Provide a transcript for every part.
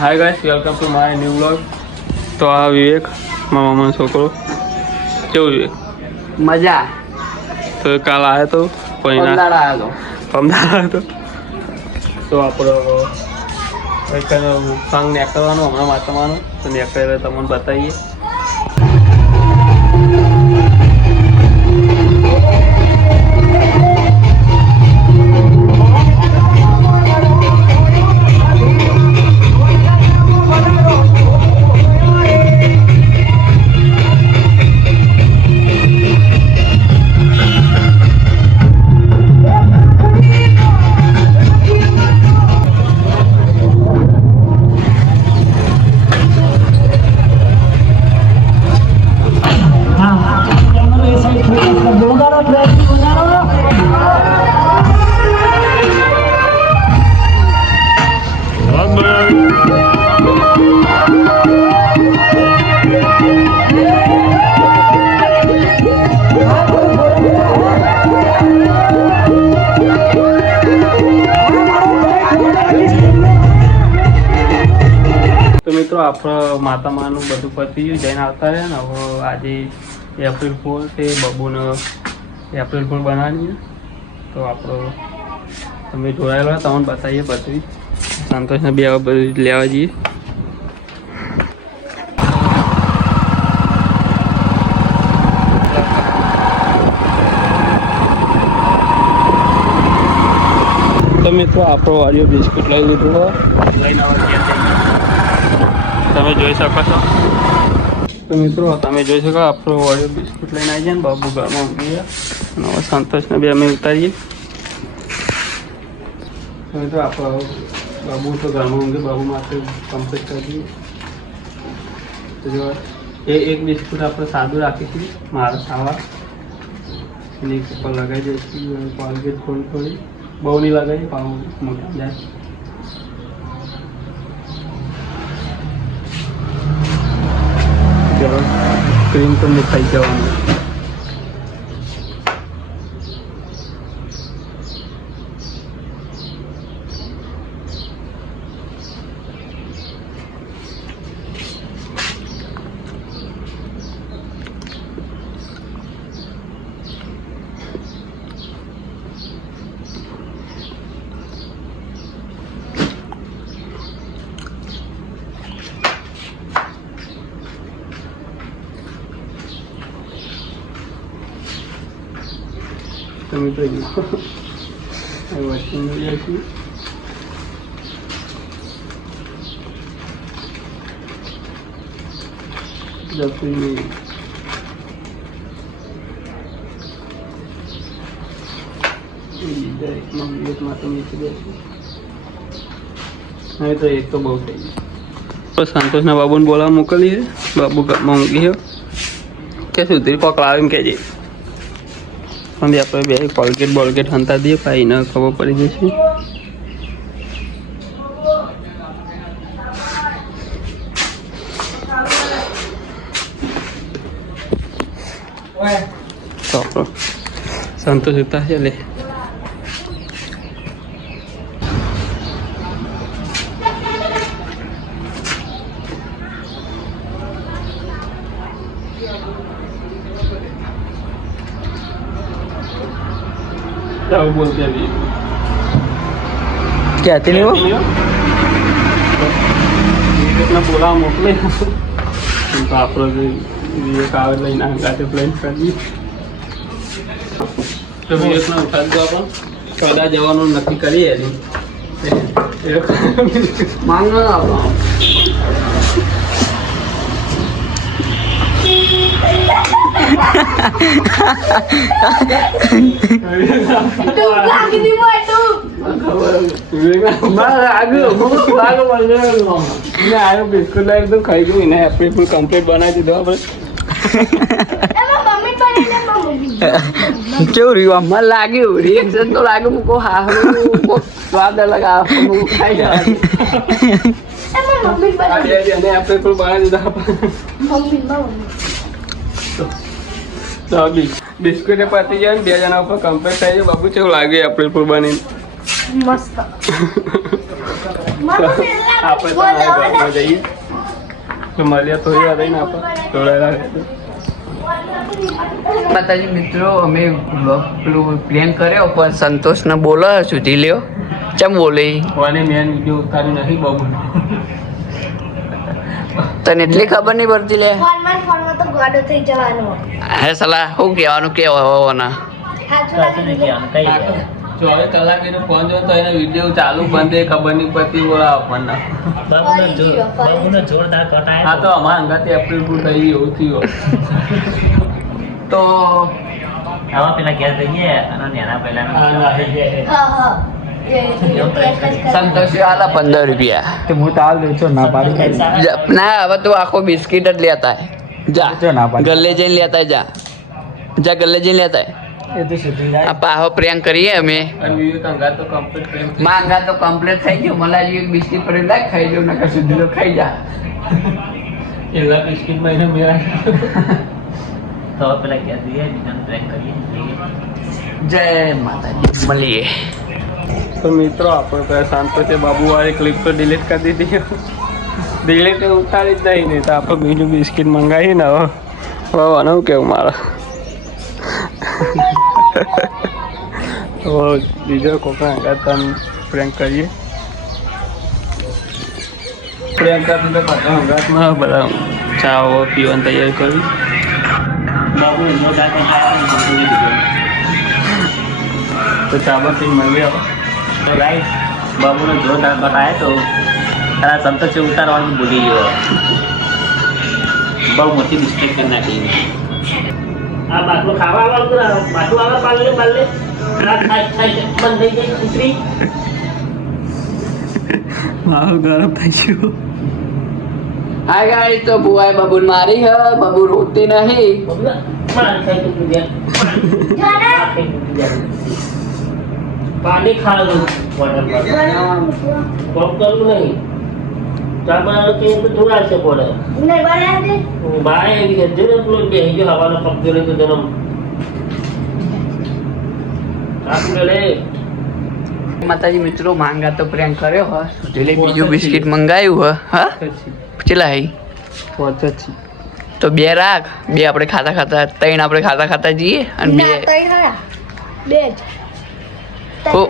Hi guys, welcome to my new vlog. તો આ વિવેક, મારા મામાનો છોકરો. કેવું વિવેક? મજા. તો કાલ આવ્યો તો અમદાવાદ આવ્યો અમદાવાદ તો આપણો સંગ નીકળવાનું હમણાં વાંચવાનું તો નીકળે તમને બતાવીએ. મિત્રો આપણે માતામાનું બધું પતી ગયું જઈને આવતા રહ્યા ને. હવે આજે એપ્રિલ ફૂલ તે બબુને એપ્રિલ ફૂલ બનાવીએ તો આપણો તમે જોડાયેલો હોય તમને બતાવીએ બધું. સંતોષને બી હવે બધું લેવા જઈએ. તો મિત્રો આપણો વાડીઓ બિસ્કુટ લઈ લીધું હોય લઈને તમે જોઈ શકો છો. તો મિત્રો તમે જોઈ શકો આપણો વાડીઓ બિસ્કુટ લઈને આવી જાય ને બાબુ ઘરમાં ઊંઘી ગયા અને હવે સંતોષને બી અમે ઉતારીએ. તો મિત્રો આપણો બાબુ તો ઘરમાં ઊંઘે, બાબુ માટે કમ્પ્લીટ કરી દઈએ. તો જો એક બિસ્કુટ આપણે સાદું રાખીશું મારે ખાવા અને એક ઉપર લગાવી દઈશું કોલગેટ થોડી બહુ નહીં લગાવી પાવું મોટી જાય. ક્રીમ પણ દેખાઈ જવાનું. તમે તો વસ્તુ મળી હતી. હવે તો એક તો બહુ થઈ ગયું. સંતોષના બાબુને બોલાવા મોકલીએ. બાબુ ઘરમાં ઊંઘી ગયો કે સુધી કોક લાવે એમ કહેજે. પણ આપણે બે કોલગેટ બોલગેટ હંતા દઈએ ભાઈ ને ખબર પડી જશે. તો સંતોષ જતા છે લે. क्या बोलते अभी क्या आते नहीं वो इतना बोला मोकले तो आप लोग ये कागज लઈને આંગાતે પ્લેન કરી તો વિવેકના ઉઠાડી દો આપણે કદા જવાનું નક્કી કરીએ ને માંગો ના આપો. બિસ્કુટ લાવી તો ખાઈ ગયું ને આપણે ફૂલ કમ્પ્લીટ બનાવી દીધો આપણે. કેવું રહ્યું મને લાગ્યું રિએક્શન તો લાગ્યું મૂકો હા સ્વાદ અલગ આવે ખાઈ જવાનું. આપણે ફૂલ બનાવી દીધા. તો બિસ્કુટ પતી જાય ને 2 જણા ઉપર કમ્પ્લીટ થઈ જાય. બાબુ કેવું લાગે એપ્રિલ ફૂલ બની મસ્ત આપણે તો ઘરમાં જઈએ તો મળીએ થોડી વાર રહીને આપણે જોડાયેલા માતાજી મિત્રો અમે પેલું પ્લેન કર્યો પણ સંતોષને બોલો સુધી લ્યો ચમ બોલે કોને મેન વિડીયો ઉતાર્યું નથી બાબુ તને એટલી ખબર નહીં પડતી લે ફોનમાં તો ગોડો થઈ જવાનો હે સલાહ શું કહેવાનું કેવાના સાચું લાગે દીદી. 24 કલાક એનો ફોન જોયો તો એનો વિડીયો ચાલુ બંધ એ ખબર નહીં પડતી બોલાવો ફોન ના હા તો અમારા અંગાથી એપ્રિલ ફૂલ થઈ ગયું એવું થયું તો આવા પેલા ઘેર જઈએ અને નેના પહેલા હા સંતોષ આલા 15 રૂપિયા હું તાલ દઉં છું ના પાડી ના હવે તો આખો બિસ્કિટ જ લેતા હે જા ગલ્લે જઈને લેતા જા જા ગલ્લે જઈને લેતા એ તો શૂટિંગ આ પાહો પ્રેન્ક કરીએ અમે અને વિવેક અંગાત તો કમ્પ્લીટ માંગા તો કમ્પ્લીટ થઈ ગયું મલાજી એક બિસ્કિટ પડી લાગ ખાઈ લઉં નકર સુધી તો ખાઈ જા એલા બિસ્કિટમાં એને મેળા તો હવે પેલા ઘેર જઈએ બીજાને ટ્રેક કરીએ જય માતાજી મળીએ તો મિત્રો આપણે તો શાંતો છે બાબુ વાળી ક્લિપ તો ડિલીટ કરી દીધી ડિલીટ ઉતારી જ નહીં તો આપણે બીજું બિસ્કિટ મંગાવીએ ને હવે આનું કેવું મારે બીજો કોકના અંગાત તમે પ્રેન્ક કરીએ પ્રેન્ક કરતી તો પાછા અંગાતમાં બધા ચા પીવાની તૈયારી કરી બાબુ નો દાદા તો ચાબા પી મળીએ હવે તો ગાઈસ બાબુનો જોરદાર બતાવે તો તારા સંતોષે ઉતારવાનું ભૂલી ગયો બહુ મોટી મિસ્ટેક કરી નાખી આ બાટલું ખાવા આવવાનું બાટલું આવે પાલે પાલે બંધ થઈ ગઈ ઉતરી મારું ગરમ થઈ ગયું હાય ગાઈસ તો બુઆએ બબુન મારી હે બબુ રોતી નહીં માર થઈ તું પાણી ખાવાનું બોટલ પંપ કરવું નહીં તમારે કે થોડા છે પડે નહીં બનાવી ભાઈ એવી કે જો પેલો બેહી ગયો હવાનો પંપ જોડે તો જન્મ કાપી લે માતાજી મિત્રો માંગા તો પ્રેન્ક કર્યો હ એટલે બીજું બિસ્કિટ મંગાવ્યું હ હા કેટલા હઈ પહોંચી તો બે રાખ બે આપણે ખાતા ખાતા ત્રણ આપણે ખાતા ખાતા જઈએ અને બે બે જ હો.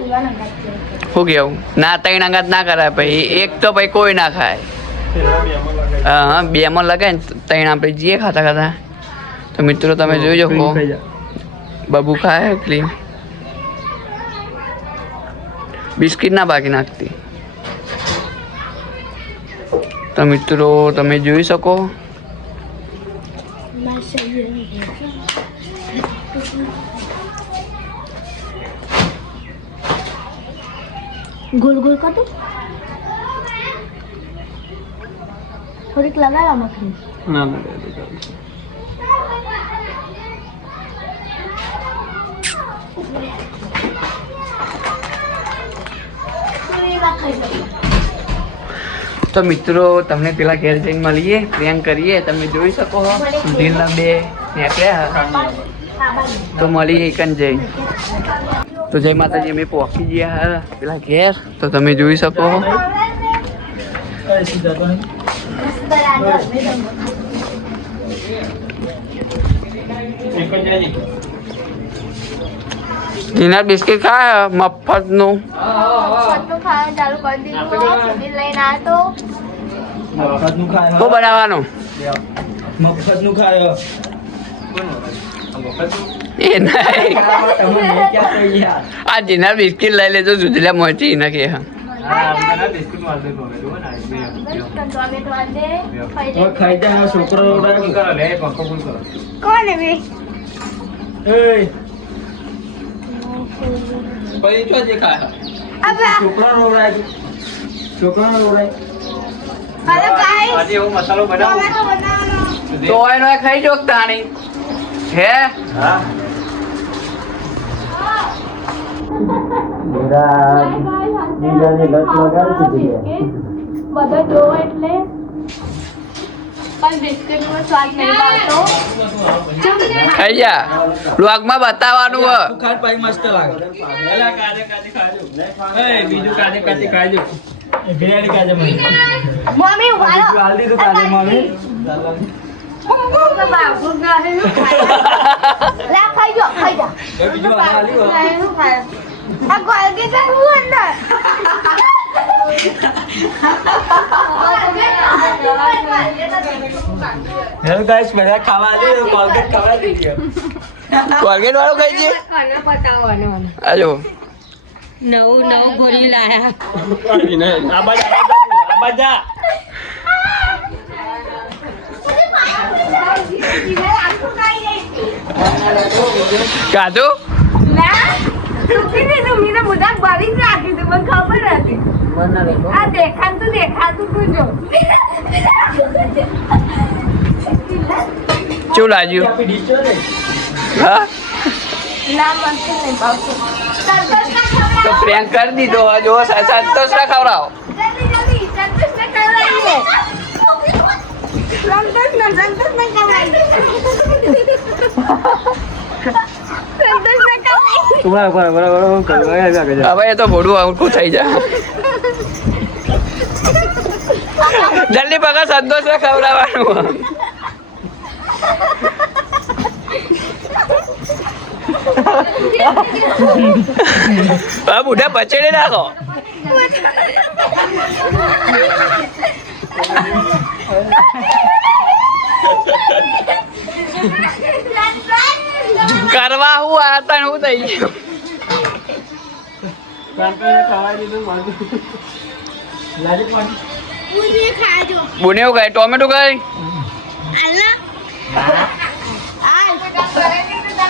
શું કેવું ના ત્રણ અંગાત ના કરાય ભાઈ એક તો ભાઈ કોઈ ના ખાય હા બેમાં લગાય ને ત્રણ આપણે જઈએ ખાતા ખાતા તો મિત્રો તમે જોઈ શકો બબુ ખાય એટલી બિસ્કિટ ના બાકી નાખતી તો મિત્રો તમે જોઈ શકો ગોલ ગોલ કરતો થોડીક લગાડવા મખની ના તો મિત્રો તમને પેલા ઘેર જઈને મળીએ પ્રેન્ક કરીએ તમે જોઈ શકો સુધીરના બે નીકળ્યા તો મળીએ એકન જઈ તો જય માતાજી અમે પહોંચી ગયા પેલા ઘેર તો તમે જોઈ શકો ડિનર બિસ્કિટ ખાય મફતનું ખાવાનું ચાલુ કરી દીધું સુધી લઈને આવ્યો મફતનું ખાય શું બનાવવાનું મફતનું ખાય એ નહીં તમે નહીં ક્યાં તો યાર આ ડિનર બિસ્કિટ લઈ લેજો સુધીલા મોટી નાખે હા ટોમેટો આંદે હવે ખાઈ જાય છોકરો કોણ એવી છોકરા રોવડાય છોકરા રોવડાય હલો ગાઈસ આજે હું મસાલો બનાવું ટોમેટો બનાવવાનો તો એનો ખાઈ જોક તાણી હે હા બધા જો એટલે પણ બિસ્કિટનો સ્વાદ નહીં ભાવતો. ખાઈ જા બ્લોગમાં બતાવવાનું હ તું ખાટ પાઈ મસ્ત લાગે પેલા કાજે કાજે ખાજો એ બીજું કાજે કાજે ખાજો બિરયાની કાજે મને મમ્મી ઉભારો. હાલ દીધું કાજે મમ્મી લા ખાઈ જો ખાઈ જા. એ બીજું હાલી હો આ ગોળગી તો હું અંદર. હેલો ગાઈસ બધા ખાવા દે કોલગેટ ખાવા દે કોલગેટ વાળો ખાઈ જઈએ આજો નવું ગોળી લાયા આ બાજા કાજુ ના સુકી દીધું મીને મુદાક બારી જ રાખી દીધું મને ખબર હતી. આ દેખાતું તું જો. શું લાગ્યું આપી ડીશ છે ને હા ના મસ્ત નહીં ભાવતું. સંતોષના તો ખવડાવો. પ્રેન્ક કરી દીધો જો સંતોષ ના ખવડાવો જલ્દી સંતોષને ખવડાવીએ. સંતોષને ખવડાવીએ. બરાબર હવે એ તો મોડું આઉટપુટ થઈ જાય જલ્દી પકડ સંતોષ ને ખવડાવવાનું હા બુઢા પચેડી નાખો કરવા હું આ તને હું થઈ ગયું લાજી પાણી પૂરી ખાજો. બુને એવું ખાય ટોમેટો ખાય આલા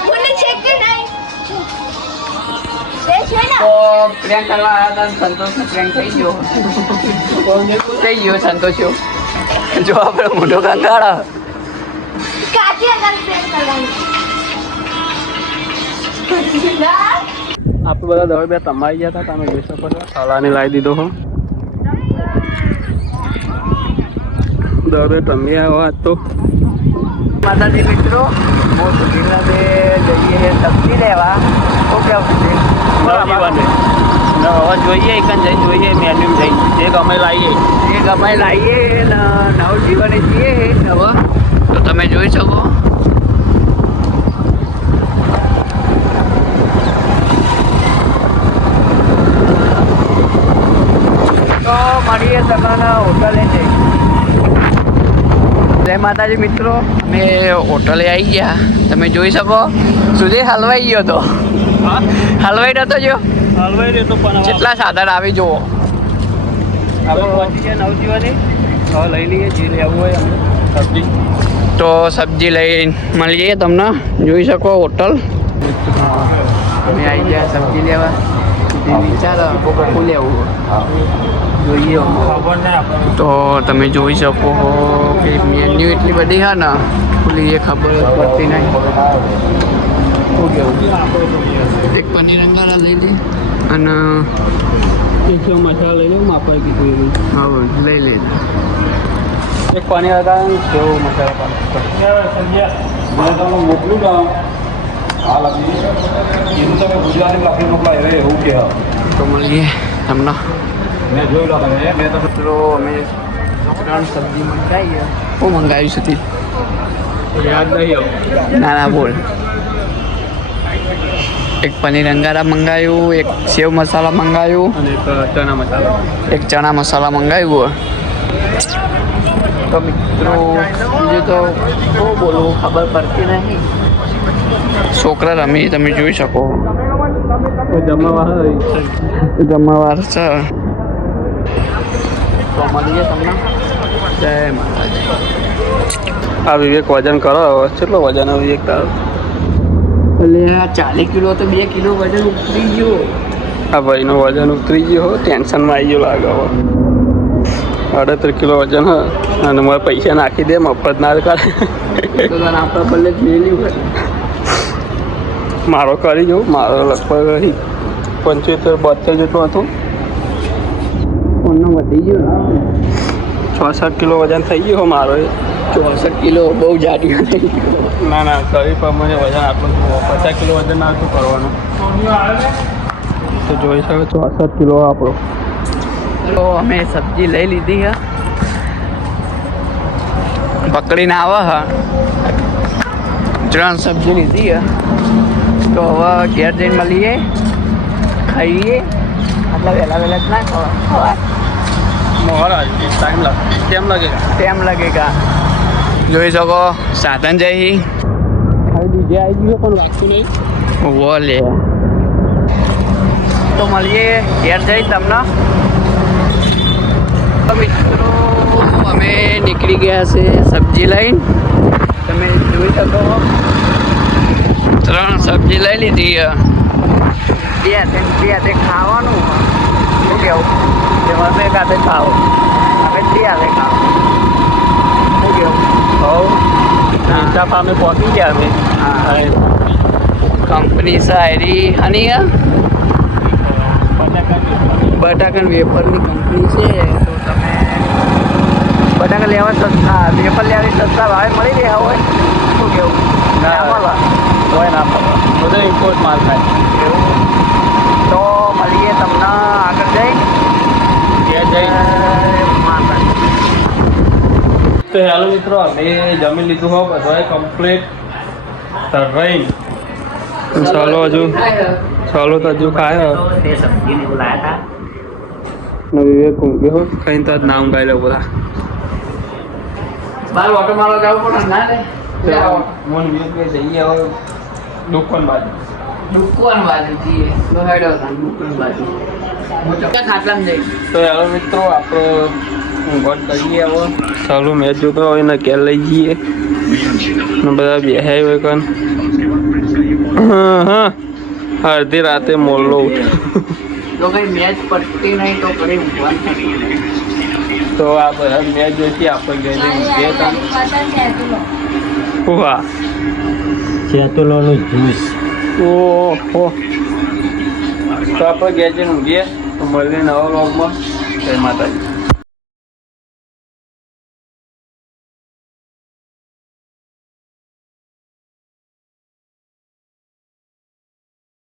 પૂરી છે કે નહીં? એ છે ને? તો પ્રેન્ક કરવા આવ્યા હતા સંતોષ નો પ્રેન્ક થઈ ગયો સંતોષ જો આપણે મોટો કંગાળા કાચી અંદર પ્રેમ કરવાની. આપણે બધા દવા બે તમારી ગયા હતા તમે જોઈ શકો છો સાલાને લાવી દીધો હું દવા બે તમે આવ્યા આજ તો માતાજી મિત્રો હું સુધીરના બે જઈએ સબ્જી લેવા શું કેવું છે હવે જોઈએ એક જઈને જોઈએ મેન્યુ જઈ જે ગમે લાવીએ એ ગમાઈ લાવીએ ને નવજીવને જઈએ હવે તો તમે જોઈ શકો તો મળીએ તમને હોટલે જઈ જય માતાજી મિત્રો અમે હોટલે આવી ગયા તમે જોઈ શકો સુધી હલવાઈ ગયો તો હલવાઈ નતો જો હલવાઈ રહેતો પણ કેટલા સાધન આવી જુઓ આપણે પહોંચી ગયા નવજીવાની હવે લઈ લઈએ જે લેવું હોય અમને સબ્જી તો સબ્જી લઈને મળીએ તમને જોઈ શકો હોટલ અમે આવી ગયા સબ્જી લેવા વિચાર શું લેવું જોઈએ ખબર નહીં આપણે તો તમે જોઈ શકો કે મેન્યુ એટલી બધી છે ને ખુલ્લી એ ખબર જ પડતી નહીં શું કેવું એક પનીર અંગારા લઈ લે અને એકસો મસાલા લઈ લો માપાઈ કીધું હવે લઈ લે એક પાણી હતા કેવો મસાલા મને તમને મોકલું ને આ લખી એનું તમે ગુજરાતી લખી મોકલા એવું કે તો મળીએ તમને મેં જોઈ લો તમે મેં તમને મિત્રો અમે 3 સબ્જી મંગાવી શું મંગાવ્યું છે તે યાદ નહીં આવું ના ના બોલ એક પનીર અંગારા મંગાવ્યું એક સેવ મસાલા મંગાવ્યું અને એક ચણા મસાલા એક ચણા મસાલા મંગાવ્યું તો મિત્રો બીજું તો શું બોલવું ખબર પડતી નહીં છોકરા રમી તમે જોઈ શકો જમવા છે તો મળીએ તમને જય માતાજી આ વિવેક વજન કરો કેટલો વજન આવે વિવેક તારો એટલે 40 કિલો તો 2 કિલો વજન ઉતરી ગયો આ ભાઈનું વજન ઉતરી ગયો હો ટેન્શનમાં આવી ગયો લાગે હવે 38 કિલો વજન હ અને મારે પૈસા નાખી દે મફત ના કાઢે તો તને આપણા પલ્લે જ મેલ્યું હોય મારો કરી જવું મારો લગભગ 75-72 જેટલો હતો ફોનનો વધી ગયો 64 કિલો વજન થઈ ગયું મારો એ. 64 કિલો બહુ જાડી હતી. ના ના શરીર પ્રમાણે વજન આટલું 50 કિલો વજન ના શું કરવાનું. તો જોઈ શકો 64 કિલો આપણો. તો અમે સબ્જી લઈ લીધી હે, પકડીને આવે હ 3 સબ્જી લીધી હે. તો હવે ઘેર જઈને મળીએ, ખાઈએ. આટલા વહેલા વહેલા જ ના ખવાય. મોહરા ટાઈમ લાગે ટાઈમ લાગેગા. જોઈ શકો સાધન જઈ ખાલી બીજે આવી ગયો પણ વાગતું નહીં. વો લે. તો મળીએ ઘેર જઈ તમને. તો મિત્રો અમે નીકળી ગયા છે સબ્જી લઈને. તમે જોઈ શકો 3 સબ્જી લઈ લીધી હે. બે હાથે ખાવાનું શું કેવું? તેમાં એક હાથે ખાઓ, અમે 2 હાથે ખાઓ. શું કેવું? ઇન્સ્ટા ફાર્મે પહોંચી ગયા અમે. હા, કંપની સારી અને બટાકા વેફરની કંપની છે. તો તમે બટાકા લેવા સસ્તા, વેફર લેવાની સસ્તા ભાવે મળી રહ્યા હોય. શું કેવું? ના મળે હોય ના પડે, બધો ઇમ્પોર્ટ માલ થાય. એવું. તો મળીએ તમને આગળ જઈ. તો હેલો મિત્રો, અમે જમી લીધું હોય બધાએ કમ્પ્લીટ. રહીને ચાલો હજુ તો હજુ ખાય. તે સબ્જીને એવું લાયા હતા. વિવેક ઊંઘ્યો કઈ તો નામ ગાઈ લો બધા. બાર ઓટો મારવા જવું પડે ના લે. મોન વિવેક જઈએ હવે દુકાન બાજુ. દુકાન બાજુ જઈએ તો હેડો દુકાન બાજુ ખાટલામાં જઈ. તો હેલો મિત્રો, આપણો ઊંઘણ કરીએ હવે. ચાલુ મેચ જોતો હોય ને ક્યાં લઈ જઈએ ને બધા બેહાય હોય કન. હા અડધી રાતે મોરલો તો કઈ મેચ પડતી નહીં તો કઈ ઊંઘવાનું થતું. તો આ બધા મેચ જોઈતી આપણે ગયા વાહ ચેતુલોનું જ્યુસ. ઓહો. તો આપણે ગયા જઈને ઊંઘીએ. તો મળીએ નવા વ્લોગમાં. જય માતાજી.